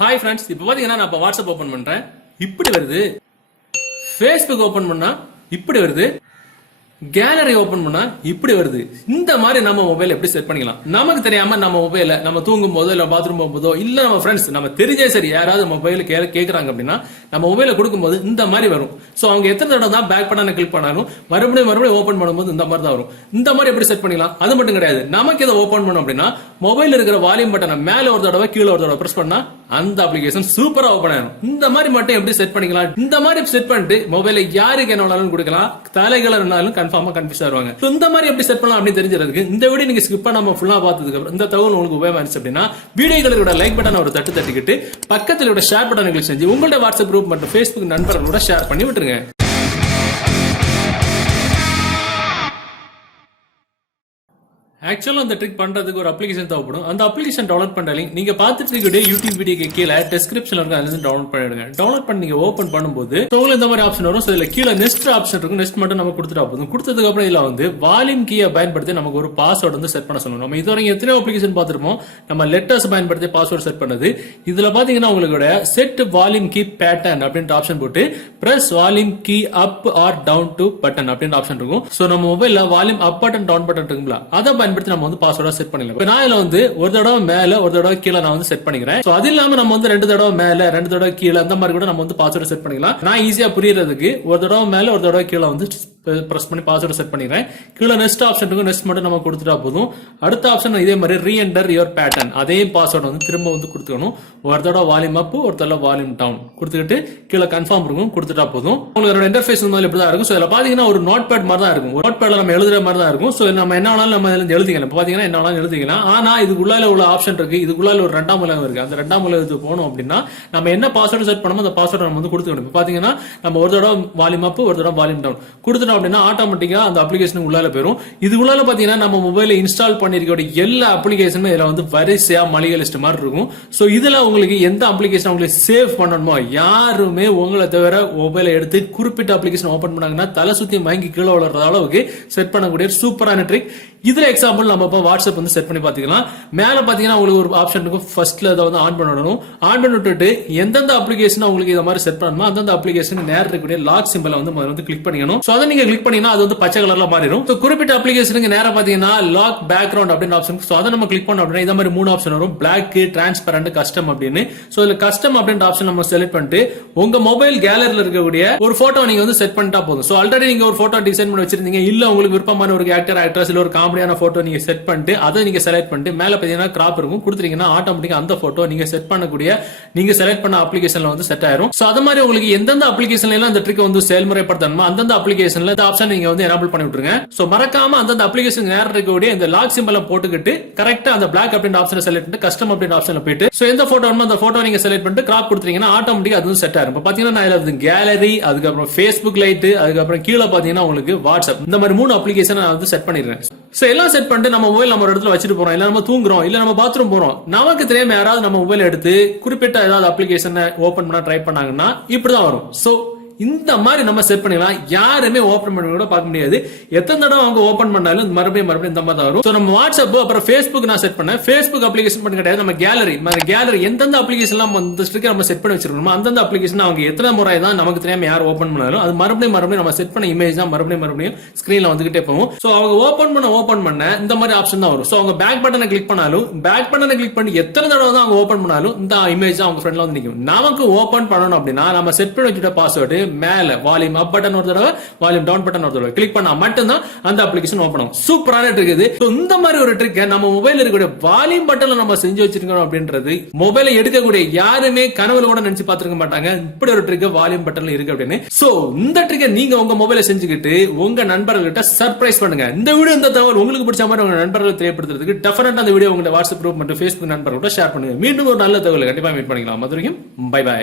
Hi friends, இப்போ பாத்தீங்கன்னா நான் வாட்ஸ்அப் ஓபன் பண்றேன், இப்படி வருது. ஃபேஸ்புக் ஓபன் பண்ணா இப்படி வருது. கேலரி ஓபன் பண்ணா இப்படி வருது. இந்த மாதிரி நம்ம மொபைல் எப்படி செட் பண்ணிக்கலாம்? நமக்கு தெரியாம நம்ம மொபைல நம்ம தூங்கும் போதோ இல்ல பாத்ரூம் போகும்போதோ இல்ல நம்ம ஃப்ரெண்ட்ஸ் நம்ம தெரிஞ்சே சரி யாராவது மொபைல் கேக்குறாங்க அப்படின்னா நம்ம மொபைல கொடுக்கும்போது இந்த மாதிரி வரும். சோ அவங்க எத்தனை தடவை தான் பேக் பட்டனை கிளிக் பண்ணாலும் மறுபடியும் ஓபன் பண்ணும்போது இந்த மாதிரி தான் வரும். இந்த மாதிரி எப்படி செட் பண்ணிக்கலாம்? அது மட்டும் கிடையாது, நமக்கு இதை ஓபன் பண்ணோம் அப்படின்னா மொபைல் இருக்கிற வால்யூம் பட்டனை மேல ஒரு தடவை கீழே ஒரு தடவை பிரஸ் பண்ணா அந்த அப்ளிகேஷன் சூப்பரா ஓபன் ஆகும். இந்த மாதிரி மட்டும் எப்படி செட் பண்ணிக்கலாம்? இந்த மாதிரி செட் பண்ணிட்டு மொபைலை யாருக்கு என்ன கொடுக்கலாம், தலைகளை இருந்தாலும் கன்ஃபார்மா கன்ஃபியூஸ் ஆவாங்க. இந்த மாதிரி எப்படி செட் பண்ணலாம் அப்படின்னு தெரிஞ்சதுக்கு இந்த வீடியோ நீங்க ஸ்கிப் பண்ணாம ஃபுல்லா பார்த்ததுக்கு அப்புறம் இந்த தகவல் உங்களுக்கு உபயோகமா இருந்துச்சு அப்படின்னா வீடியோக்களோட லைக் பட்டன் ஒரு தட்டிக்கிட்டு பக்கத்துல ஷேர் பட்டன் கிளிக் செஞ்சு உங்களோட வாட்ஸ்அப் குரூப் மற்றும் ஃபேஸ்புக் நண்பர்களோட ஷேர் பண்ணி விட்டுருங்க. ஆக்சுவலா அந்த ட்ரிக் பண்றதுக்கு ஒரு அப்ளிகேஷன் தேவைப்படும். அந்த அப்ளிகேஷன் டவுன்லோட் பண்ற லிங்க் நீங்க பார்த்துட்டு இருக்க யூடியூப் வீடியோக்கு கீழே டிஸ்கிரிப்ஷன்ல இருக்கு, அதுல இருந்து டவுன்லோட் பண்ணிடுங்க. டவுன்லோட் பண்ணி நீங்க ஓபன் பண்ணும்போது உங்களுக்கு இந்த மாதிரி ஆப்ஷன் வரும். இதுல கீழே நெக்ஸ்ட் ஆப்ஷன் இருக்கும். நெக்ஸ்ட் மட்டும் நம்ம கொடுத்துட்டா போதும். கொடுத்ததுக்கு அப்புறம் இதுல வால்யூம் கீயை பயன்படுத்தி நமக்கு ஒரு பாஸ்வேர்டு செட் பண்ண சொல்லணும். நம்ம இதுவரைக்கும் எத்தனை அப்ளிகேஷன் பார்த்திருப்போம், நம்ம லெட்டர்ஸ் பயன்படுத்தி பாஸ்வேர்டு செட் பண்ணது. இதுல பாத்தீங்கன்னா உங்களோட செட் வால்யூம் கீ பேட்டர்ன் அப்படின்ற ஆப்ஷன் போட்டு press volume key up or down to button அப்படின்ற ஆப்ஷன் இருக்கும். சோ நம்ம மொபைல்ல volume up button down button இருக்குங்களா, அதை பயன்படுத்தி நம்ம பாஸ்வேர்டா செட் பண்ணிக்கலாம். நான் இதுல ஒரு தடவை மேல ஒரு தடவை கீழே நான் செட் பண்ணிக்கிறேன். அது இல்லாம நம்ம ரெண்டு தடவை மேல ரெண்டு தடவை கீழே அந்த மாதிரி கூட நம்ம பாஸ்வேர்டு செட் பண்ணிக்கலாம். நான் ஈஸியா புரியறதுக்கு ஒரு தடவை மேல ஒரு தடவை கீழே பிரஸ் பண்ணி பாஸ்வேர்டு செட் பண்ணிக்கிறேன். கீழே நெக்ஸ்ட் ஆப்ஷன் இருக்கும். நெக்ஸ்ட் மட்டும் நம்ம கொடுத்துட்டா போதும். அடுத்த ஆப்ஷன் இதே மாதிரி ரீஎன்டர் யுவர் பேட்டர்ன், அதே பாஸ்வேர்டு திரும்ப கொடுத்துக்கணும். ஒரு தடவை வால்யூம் அப் ஒரு தடவை வால்யூம் டவுன் கொடுத்துக்கிட்டு கீழே கன்ஃபார்ம் இருக்கும் கொடுத்துட்டா போதும். உங்களோட இன்டர்ஃபேஸ் இப்படிதான் இருக்கும். இதுல பாத்தீங்கன்னா ஒரு நோட் பேட் மாதிரி தான் இருக்கும். நோட் பேட்ல நம்ம எழுதுற மாதிரி தான் இருக்கும். சோ நம்ம என்ன வேணாலும் நம்ம எழுதிக்கலாம். பாத்தீங்கன்னா என்ன எழுதிக்கலாம். ஆனா இதுக்குள்ள உள்ள ஆப்ஷன் இருக்கு. இதுக்குள்ள ஒரு ரெண்டாம் உலகம் இருக்கு. அந்த ரெண்டாம் உலகத்துக்கு போனோம் அப்படின்னா நம்ம என்ன பாஸ்வேர்டு செட் பண்ணோமோ அந்த பாஸ்வேர்டு நம்ம கொடுத்துக்கணும். பாத்தீங்கன்னா நம்ம ஒரு தடவை வால்யூம் அப் ஒரு தடவை வால்யூம் டவுன் கொடுத்துட்டோம் அப்படின்னா ஆட்டோமேட்டிக்கா அந்த அப்ளிகேஷன் உள்ளால போயிடும். இது உள்ளால பாத்தீங்கன்னா நம்ம மொபைல இன்ஸ்டால் பண்ணிருக்க எல்லா அப்ளிகேஷனும் இதுல வரிசையா மளிகை லிஸ்ட் மாதிரி இருக்கும். சோ இதுல உங்களுக்கு எந்த அப்ளிகேஷன் உங்களுக்கு சேவ் பண்ணணுமோ யாருமே உங்களை தவிர மொபைலை எடுத்து குறிப்பிட்ட அப்ளிகேஷன் ஓபன் பண்ணாங்கன்னா தலை சுத்தி மயங்கி கீழே வளர்ற அளவுக்கு செட் பண்ணக்கூடிய சூப்பரான ட்ரிக். இதுல எக்ஸாம்பிள் நம்ம வாட்ஸ்அப் செட் பண்ணி பாத்தீங்கன்னா மேல பாத்தீங்கன்னா உங்களுக்கு ஒரு ஆப்ஷன் இருக்கும். ஃபர்ஸ்ட்ல அதை ஆன் பண்ணணும். ஆன் பண்ணி விட்டுட்டு எந்தெந்த அப்ளிகேஷன் உங்களுக்கு இத மாதிரி செட் பண்ணணுமோ அந்தந்த அப்ளிகேஷன் நேர இருக்கக்கூடிய லாக் சிம்பிளை கிளிக் பண்ணிக்கணும். சோ அதை நீங்க கிளிக் பண்ணீங்கன்னா அது பச்சை கலர்ல மாறிடும். சோ குறிப்பிட்ட அப்ளிகேஷனுக்கு நேரா பாத்தீங்கன்னா லாக் பேக்ரவுண்ட் அப்படின்னு ஆப்ஷன். சோ அதை நம்ம கிளிக் பண்ணோம் அப்படின்னா இந்த மாதிரி 3 ஆப்ஷன் வரும். பிளாக், டிரான்ஸ்பரண்ட், கஸ்டம் அப்படின்னு. சோ இதுல கஸ்டம் அப்படின்ற ஆப்ஷன் நம்ம செலக்ட் பண்ணிட்டு உங்க மொபைல் கேலரியில இருக்கக்கூடிய ஒரு போட்டோ நீங்க செட் பண்ணிட்டா போதும். சோ ஆல்ரெடி நீங்க ஒரு போட்டோ டிசைன் பண்ணி வச்சிருந்தீங்க, இல்ல உங்களுக்கு விருப்பமான ஒரு ஆக்டர் ஆக்ட்ரஸ் இல்ல ஒரு காமெடியான போட்டோ நீங்க செட் பண்ணிட்டு அதை நீங்க செலக்ட் பண்ணிட்டு மேல பாத்தீங்கன்னா கிராப் இருக்கும் கொடுத்துட்டீங்கன்னா ஆட்டோமேட்டிக்கா அந்த போட்டோ நீங்க செட் பண்ணக்கூடிய நீங்க செலக்ட் பண்ண அப்ளிகேஷன்ல செட் ஆயிரும். சோ அது மாதிரி உங்களுக்கு எந்தெந்த அப்ளிகேஷன்ல எல்லாம் இந்த ட்ரிக் செயல்முறைப்படுத்தணுமோ அந்தந்த அப்ளிகேஷன்ல இந்த ஆப்ஷன் நீங்க எனேபிள் பண்ணி விட்டுருங்க. சோ மறக்காம அந்தந்த அப்ளிகேஷன் நேரா இருக்கக்கூடிய இந்த லாக் சிம்பலை போட்டுக்கிட்டு கரெக்ட்டா அந்த பிளாக் அப்படின்ற ஆப்ஷனை செலக்ட் பண்ணிட்டு கஸ்டம் அப்படின்ற ஆப்ஷன்ல போயிட்டு சோ எந்த போட்டோ வேணுமோ அந்த போட்டோ நீங்க செலக்ட் பண்ணிட்டு கிராப் கொடுத்தீங்கன்னா ஆட்டோமேட்டிக்கா அதுவும் செட் ஆயிரும். இப்ப பாத்தீங்கன்னா நான் இதுல கேலரி, அதுக்கப்புறம் ஃபேஸ்புக் லைட், அதுக்கப்புறம் கீழே பாத்தீங்கன்னா உங்களுக்கு வாட்ஸ்அப், இந்த மாதிரி 3 அப்ளிகேஷன் நான் செட் பண்ணிடுறேன். சோ எல்லாம் செட் பண்ணிட்டு நம்ம மொபைல் நம்ம ஒரு இடத்துல வச்சுட்டு போறோம், இல்ல நம்ம தூங்குறோம், இல்ல நம்ம பாத்ரூம் போறோம், நமக்கு தெரியாம யாராவது நம்ம மொபைல் எடுத்து குறிப்பிட்ட ஏதாவது அப்ளிகேஷன் ஓபன் பண்ண ட்ரை பண்ணாங்கன்னா இப்படிதான் வரும். சோ இந்த மாதிரி நம்ம செட் பண்ணிடலாம். யாருமே ஓபன் பண்ணி கூட பார்க்க முடியாது. எத்தனை தடவை அவங்க ஓபன் பண்ணாலும் மறுபடியும் இந்த மாதிரி தான் வரும். சோ நம்ம வாட்ஸ்அப் அப்புறம் ஃபேஸ்புக் நான் செட் பண்ணேன். ஃபேஸ்புக் அப்ளிகேஷன் பண்ண கிடையாது, நம்ம கேலரி எந்தெந்த அப்ளிகேஷன் நம்ம செட் பண்ணி வச்சிருக்கோம் அந்தந்த அப்ளிகேஷன் அவங்க எத்தனை முறை தான் நமக்கு தெரியாம யார் ஓபன் பண்ணாலும் அது மறுபடியும் நம்ம செட் பண்ண இமேஜ் தான் மறுபடியும் ஸ்கிரீன்ல வந்துகிட்டே போகும். சோ அவங்க ஓபன் பண்ண இந்த மாதிரி ஆப்ஷன் தான் வரும். சோ அவங்க பேக் பட்டனை கிளிக் பண்ணாலும் பேக் பட்டனை கிளிக் பண்ணி எத்தனை தடவை தான் அவங்க ஓபன் பண்ணாலும் இந்த இமேஜ் அவங்க ஃப்ரண்ட்ல நிக்கும். நமக்கு ஓபன் பண்ணணும் அப்படின்னா நம்ம செட் பண்ணி வச்சுட்ட பாஸ்வேர்டு மேல வால்யூம் அப் பட்டன் ஒரு தடவை வால்யூம் டவுன் பட்டன் ஒரு தடவை கிளிக் பண்ணா மட்டும்தான் அந்த அப்ளிகேஷன் ஓபன் ஆகும். சூப்பரான ட்ரிக் இது. இந்த மாதிரி ஒரு ட்ரிக் நம்ம மொபைல் இருக்கக்கூடிய வால்யூம் பட்டன்ல நம்ம செஞ்சு வச்சிருக்கோம் அப்படின்றது மொபைலை எடுக்கக்கூடிய யாருமே கனவுல கூட நினைச்சு பார்த்திருக்க மாட்டாங்க. இப்படி ஒரு ட்ரிக் வால்யூம் பட்டன்ல இருக்கு அப்படின்னு. சோ இந்த ட்ரிக்கை நீங்க உங்க மொபைலை செஞ்சுக்கிட்டு உங்க நண்பர்கள்கிட்ட சர்ப்ரைஸ் பண்ணுங்க. இந்த வீடியோ இந்த தகவல் உங்களுக்கு பிடிச்ச மாதிரி உங்க நண்பர்கள் தெரியப்படுத்துறதுக்கு டெஃபினட்டா அந்த வீடியோ உங்க வாட்ஸ்அப் குரூப் மற்றும் ஃபேஸ்புக் நண்பர்களோட ஷேர் பண்ணுங்க. மீண்டும் ஒரு நல்ல தகவல் கண்டிப்பா மீட் பண்ணிக்கலாம். அது வரைக்கும் பை பை.